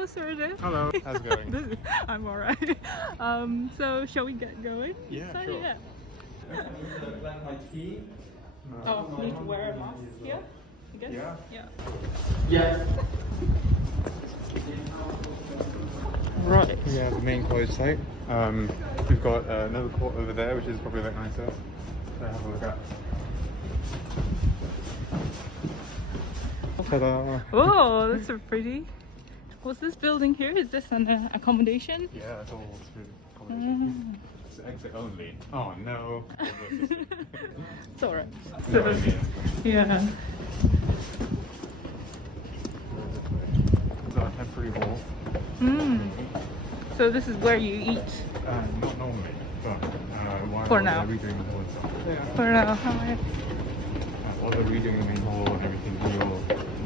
Hello, Serena. Hello, how's it going? I'm alright. So shall we get going? Yeah, So, sure. Yeah. Oh, need to wear a mask here? I guess? Yeah. Yeah. Right. Yeah, the main college site. We've got another court over there, which is probably a bit nicer to have a look at. Ta-da! Oh, that's so pretty. What's this building here? Is this an accommodation? Yeah, it's all through accommodation. It's exit only. Oh no! It's alright. No, I mean, Yeah. it's our temporary hall. So this is where you eat Not normally, but while For now. they're redoing the hall and stuff. Yeah. for now. While they're redoing the main hall and everything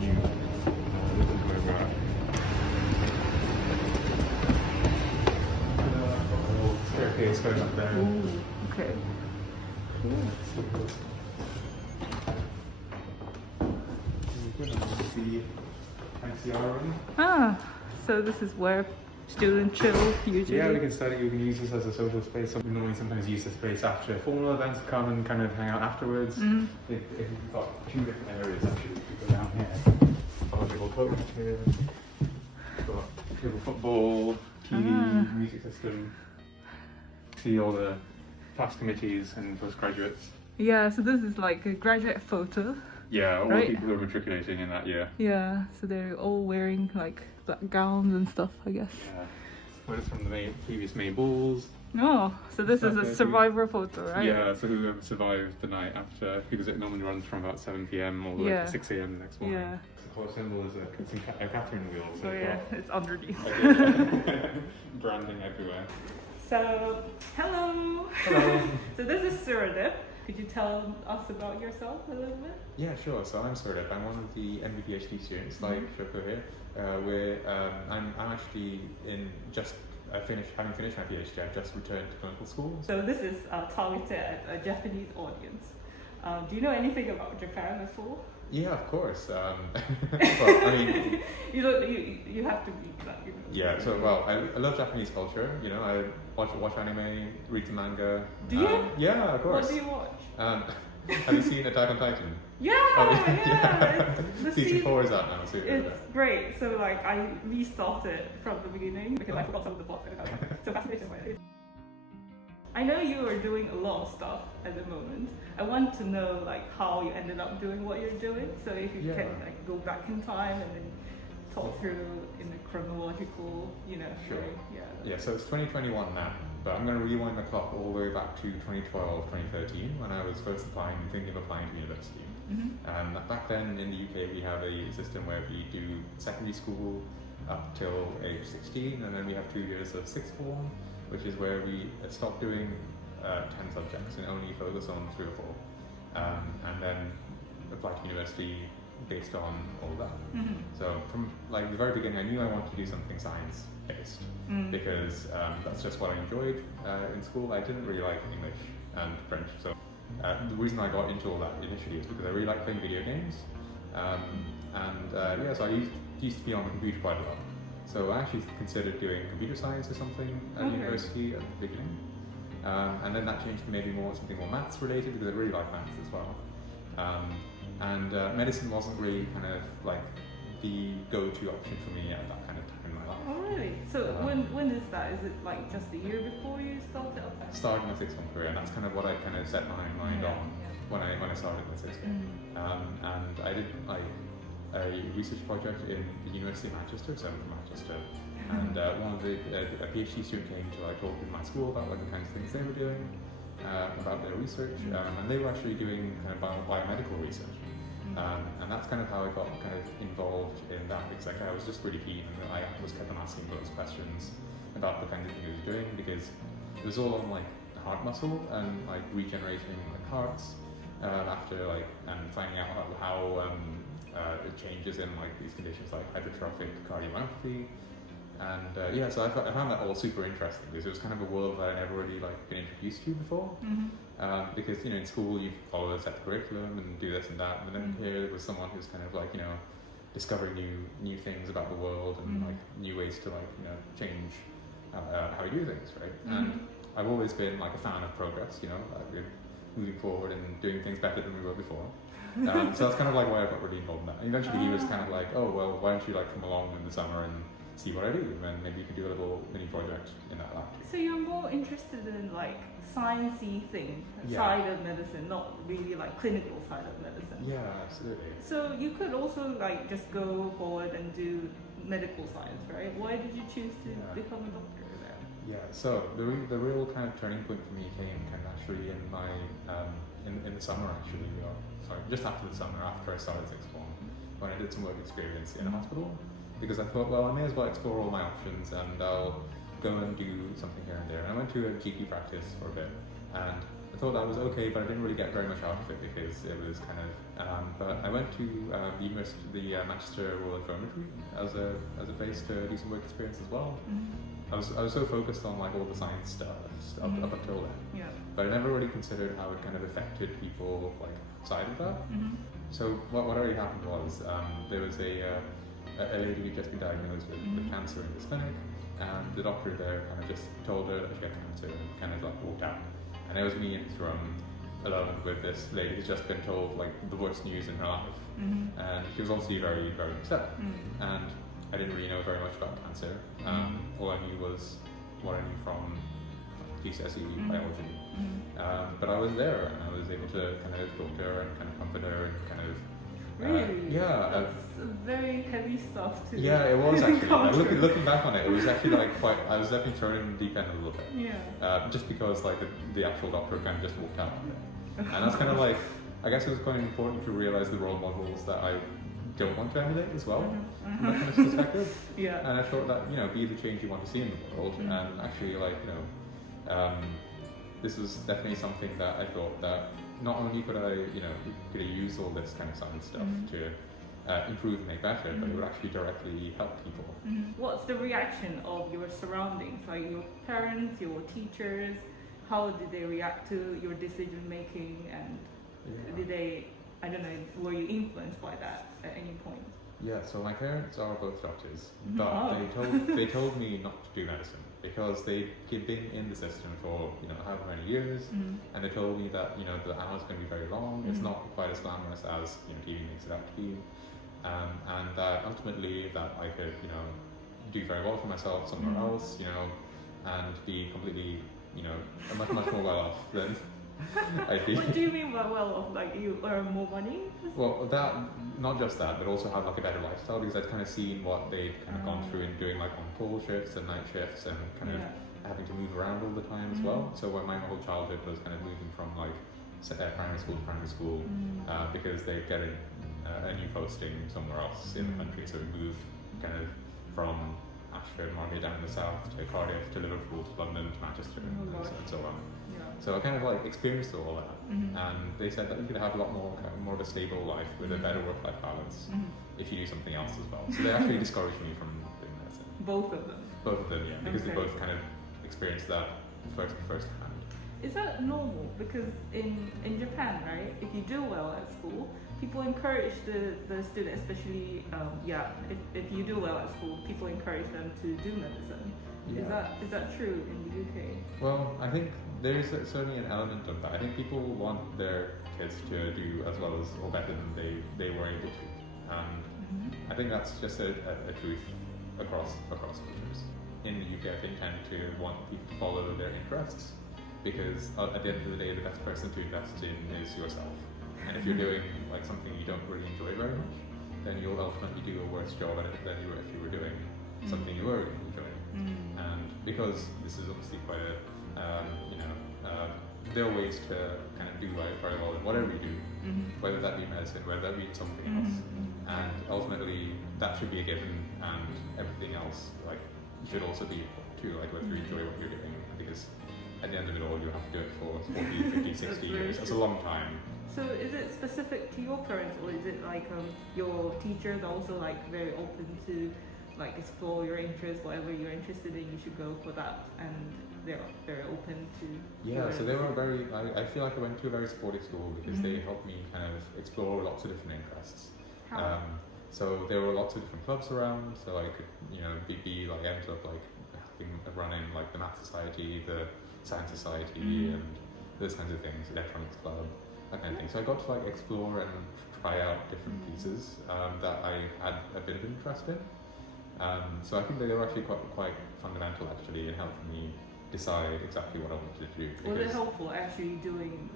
new, this is where we're at. A little staircase going up there. Ooh, okay. We're going to see ICR room. Ah, so this is where students chill usually. Yeah, we can study. We can use this as a social space. We normally sometimes use this space after formal events, come and kind of hang out afterwards. If we've got two different areas, actually, we could go down here. Got a little coach here. Got little football, TV, music system. See all the past committees and postgraduates. Yeah, so this is like a graduate photo. Yeah, all Right. the people who are matriculating in that year. Yeah, so they're all wearing like black gowns and stuff, I guess. Yeah. Photos from the previous May balls. Oh, so this is a Okay. survivor photo, right? Yeah, so whoever survived the night after, because it normally runs from about 7 p.m. all the way Yeah. to 6 a.m. the next morning. Yeah. The core symbol is a Catherine wheel. So yeah, it's underneath. Branding everywhere. So, hello. Hello. So this is Suradip. Could you tell us about yourself a little bit? Yeah, sure. So I'm Suradip. I'm one of the MB-PhD students, like Shoko here. I'm actually having finished my PhD. I've just returned to clinical school. So this is targeted at a Japanese audience. Do you know anything about Japan at all? Yeah, of course. Well, I mean, You have to be like. yeah. So I love Japanese culture. You know, I watch anime, read the manga. Do you? Yeah, of course. What do you watch? Have you seen Attack on Titan? Yeah, Oh, yeah. The Season 4 is out now. So It's great. So like I restarted from the beginning because I forgot some of the plots. So fascinating by it. I know you are doing a lot of stuff at the moment. I want to know like how you ended up doing what you're doing. So if you Yeah. can like go back in time and then talk through in a chronological, Sure. way. Yeah. Yeah, so it's 2021 now, but I'm going to rewind the clock all the way back to 2012, 2013, when I was first thinking of applying to university. Back then in the UK, we have a system where we do secondary school up till age 16, and then we have 2 years of sixth form, which is where we stop doing 10 subjects and only focus on 3 or 4, and then apply to university based on all that. So from like the very beginning, I knew I wanted to do something science based because that's just what I enjoyed in school. I didn't really like English and French, so the reason I got into all that initially is because I really like playing video games, so I used to be on the computer quite a lot. So I actually considered doing computer science or something at university at the beginning, and then that changed to maybe something more maths related because I really like maths as well. Medicine wasn't really kind of like the go-to option for me at that kind of time in my life. Oh really? So when is that? Is it like just the year before you started? Starting my sixth form career, and that's kind of what I kind of set my mind on when I started my sixth form. And I did like a research project in the University of Manchester, so I'm from Manchester. And one of a PhD student came to talk in my school about the kinds of things they were doing about their research, and they were actually doing kind of biomedical research. And that's kind of how I got kind of involved in that, because I was just really keen, and I was kept on asking those questions about the kinds of things I was doing, because it was all on like heart muscle and like regenerating like hearts after and finding out how it changes in like these conditions like hypertrophic cardiomyopathy. And so I found that all super interesting because it was kind of a world that I never really been introduced to before. Because in school you follow a set curriculum and do this and that, and then here was someone who's kind of discover new things about the world and like new ways to like change how we do things, right? And I've always been like a fan of progress, like we're moving forward and doing things better than we were before. So that's kind of like why I got really involved in that. And eventually he was kind of like, oh well, why don't you like come along in the summer and see what I do, and maybe you could do a little mini project in that lab. So you're more interested in like sciencey thing side of medicine, not really like clinical side of medicine. Yeah, absolutely. So you could also like just go forward and do medical science, right? Why did you choose to become a doctor there? Yeah, so the real kind of turning point for me came kind of actually in my in the summer actually. Just after the summer, after I started sixth form, when I did some work experience in a hospital, because I thought, well, I may as well explore all my options and I'll go and do something here and there. And I went to a GP practice for a bit, and I thought that was okay, but I didn't really get very much out of it because it was kind of. But I went to the Manchester Royal Infirmary as a base to do some work experience as well. I was so focused on like all the science stuff up until then. Yeah. But I never really considered how it kind of affected people like side of that. So what already happened was there was a lady who'd just been diagnosed with cancer in this clinic, and the doctor there kind of just told her that she had cancer and kind of like walked out. And it was me in this room alone with this lady who's just been told like the worst news in her life. And she was obviously very, very upset. And I didn't really know very much about cancer. All I knew was what I knew from GCSE biology. But I was there and I was able to kind of talk to her and kind of comfort her and kind of. Really? Yeah. That's very heavy stuff to Yeah, it was actually. Like, looking back on it, it was actually like quite. I was definitely thrown in the deep end a little bit. Yeah. Just because like the actual doctor kind of just walked out on it, and that's kind of like. I guess it was quite important to realize the role models that I don't want to emulate as well, from that kind of perspective. Yeah. And I thought that be the change you want to see in the world, and actually like this was definitely something that I thought that not only could I use all this kind of science stuff to improve and make better, but it would actually directly help people. What's the reaction of your surroundings, like your parents, your teachers? How did they react to your decision making, and did they, I don't know, were you influenced by that at any point? Yeah, so my parents are both doctors, but they told me not to do medicine because they'd been in the system for however many years, and they told me that the hours going to be very long. It's not quite as glamorous as TV makes it out to be, and that ultimately that I could do very well for myself somewhere else, and be completely much more well off than. What do you mean by well off? Like you earn more money? Well, that not just that, but also have like a better lifestyle because I'd kind of seen what they'd kind of gone through in doing like on-call shifts and night shifts and kind of having to move around all the time as well. So when my whole childhood was kind of moving from like primary school to primary school because they're getting a new posting somewhere else in the country, so we moved kind of from Ashford, Margate down in the south to Cardiff to Liverpool to London to Manchester and so on. So I kind of like experienced all that, and they said that you could have a lot more of a stable life with a better work-life balance if you do something else as well. So they actually discouraged me from doing medicine. Both of them? Both of them, yeah, because they both kind of experienced that firsthand. Is that normal? Because in Japan, right, if you do well at school, people encourage the student, especially, if you do well at school, people encourage them to do medicine. Yeah. Is that true in the UK? Well, I think there is certainly an element of that. I think people want their kids to do as well as or better than they were able to. I think that's just a truth across cultures. In the UK, I think tend to want people to follow their interests because at the end of the day, the best person to invest in is yourself. And if you're doing like something you don't really enjoy very much, then you'll ultimately do a worse job at it than you would if you were doing something you were really enjoying. And because this is obviously quite a there are ways to kind of do very well in whatever you do, whether that be medicine, whether that be something else, and ultimately that should be a given, and everything else like should also be too, like whether you enjoy what you're doing, because at the end of it all you have to do it for 40, 50, 60 years. That's a long time. So is it specific to your parents, or is it like your teachers are also like very open to like explore your interests, whatever you're interested in, you should go for that, and they're very open to. Yeah, so they were very. I feel like I went to a very supportive school because they helped me kind of explore lots of different interests. How? So there were lots of different clubs around. So I could, be like ended up like running like the Math Society, the Science Society, and those kinds of things, electronics club, that kind of thing. So I got to like explore and try out different pieces that I had a bit of interest in. So I think they were actually quite fundamental actually in helping me decide exactly what I wanted to do. Was it helpful actually doing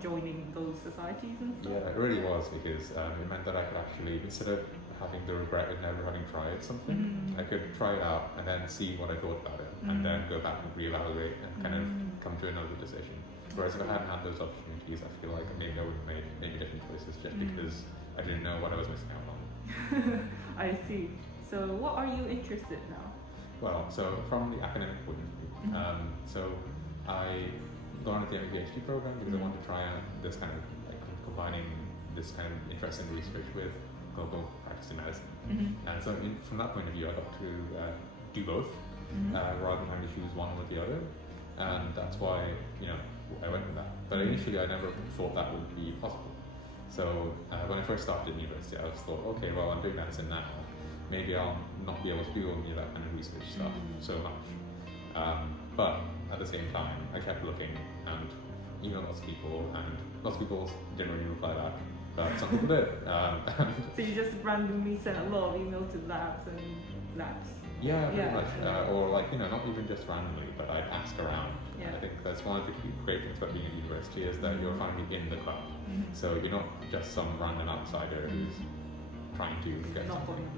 joining those societies and stuff? Yeah, it really was, because it meant that I could actually, instead of having the regret of never having tried something, I could try it out and then see what I thought about it, and then go back and reevaluate and kind of come to another decision. Whereas if I hadn't had those opportunities, I feel like maybe I would have made maybe different choices just because I didn't know what I was missing out on. I see. So what are you interested in now? Well, so from the academic point of view, so I gone with the PhD program because I wanted to try out this kind of like combining this kind of interesting research with global practice in medicine. And so from that point of view, I got to do both rather than having to choose one or the other. And that's why, I went with that. But initially I never thought that would be possible. So when I first started at university, I just thought, okay, well, I'm doing medicine now. Maybe I'll not be able to do any of that kind of research stuff so much. But at the same time, I kept looking and emailed lots of people didn't really reply back, but some people did. So you just randomly sent a lot of emails to labs? Yeah, pretty much. Or like, not even just randomly, but I'd ask around. Yeah. I think that's one of the great things about being at university is that you're finally in the club. So you're not just some random outsider who's trying to get something.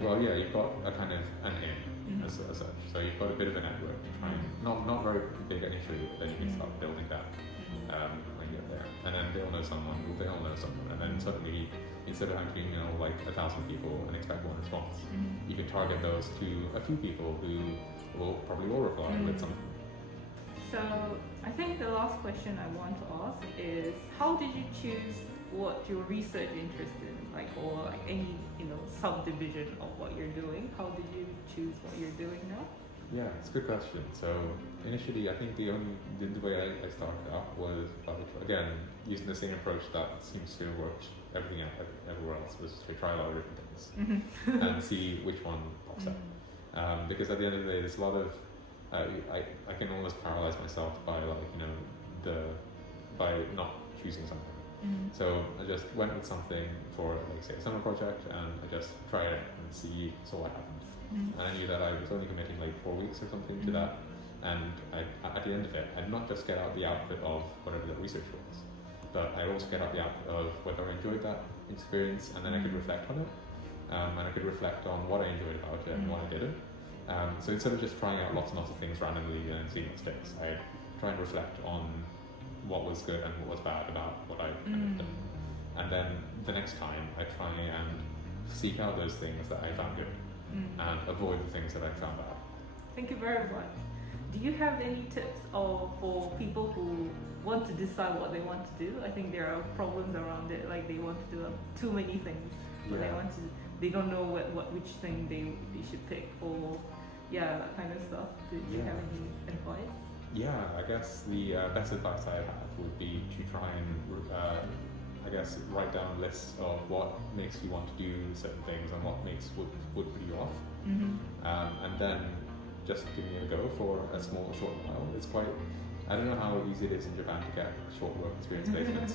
Well, yeah, you've got a kind of an in as such. So you've got a bit of a network to try and, not very big initially, but then you can start building that when you get there. And then they'll know someone, and then suddenly, instead of having like 1,000 people and expect one response, you can target those to a few people who will probably all reply with something. So I think the last question I want to ask is, how did you choose what your research interest in, or any subdivision of what you're doing? How did you choose what you're doing now? Yeah, it's a good question. So initially, I think the way I started out was again using the same approach that seems to have worked everywhere else, was to try a lot of different things and see which one pops up. Because at the end of the day, there's a lot of I can almost paralyze myself by by not choosing something. So I just went with something for, say, a summer project, and I just tried it and saw what happened. And I knew that I was only committing 4 weeks or something to that, and at the end of it, I'd not just get out the output of whatever the research was, but I also get out the output of whether I enjoyed that experience, and then I could reflect on it, and I could reflect on what I enjoyed about it and what I didn't. So instead of just trying out lots and lots of things randomly and seeing what sticks, I try and reflect on what was good and what was bad about what I kind of done. And then the next time I try and seek out those things that I found good and avoid the things that I found bad. Thank you very much. Do you have any tips for people who want to decide what they want to do? I think there are problems around it, like they want to do too many things, but they don't know which thing they should pick, or that kind of stuff. Do you have any advice? Yeah, I guess the best advice I have would be to try and, write down lists of what makes you want to do certain things and what would put you off. And then just giving it a go for a short while. It's I don't know how easy it is in Japan to get short work experience placements.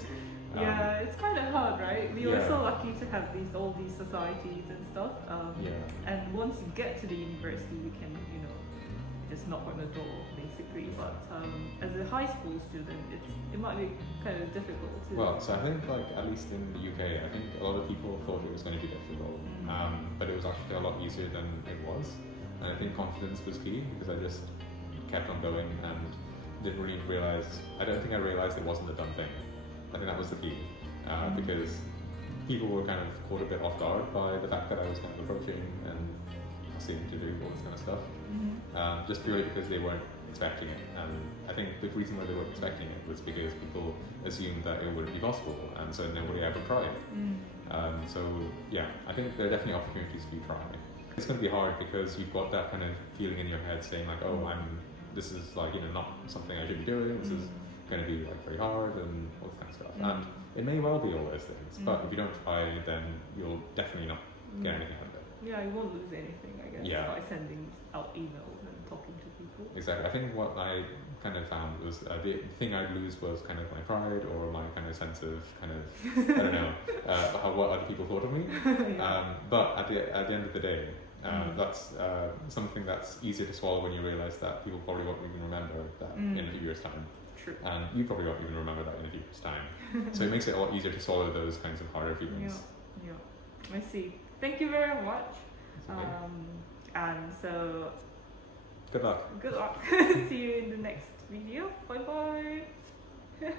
Yeah, it's kind of hard, right? We were so lucky to have all these societies and stuff. And once you get to the university, you can, just knock on the door, basically. But as a high school student, it might be kind of difficult to. Well, so I think at least in the UK, I think a lot of people thought it was going to be difficult, but it was actually a lot easier than it was. And I think confidence was key, because I just kept on going and didn't really realize. I don't think I realized it wasn't a done thing. I think that was the key, because people were kind of caught a bit off guard by the fact that I was kind of approaching and asking to do all this kind of stuff, just purely because they weren't expecting it. And I think the reason why they weren't expecting it was because people assumed that it wouldn't be possible, and so nobody ever tried. So yeah, I think there are definitely opportunities for you trying. It's going to be hard because you've got that kind of feeling in your head saying this is not something I should be doing. This is going to be like very hard and all this kind of stuff. And it may well be all those things, but if you don't try, then you'll definitely not get anything out of it. Yeah, you won't lose anything, I guess, Yeah. by sending out emails and talking to people. Exactly. I think what I kind of found was the thing I'd lose was kind of my pride or my kind of sense of kind of I don't know what other people thought of me. But at the end of the day, that's something that's easier to swallow when you realise that people probably won't even remember that in a few years' time. True. And you probably won't even remember that in a few years' time. So it makes it a lot easier to swallow those kinds of harder feelings. Yeah. I see. Thank you very much. And so Good luck. Good luck. See you in the next video. Bye bye.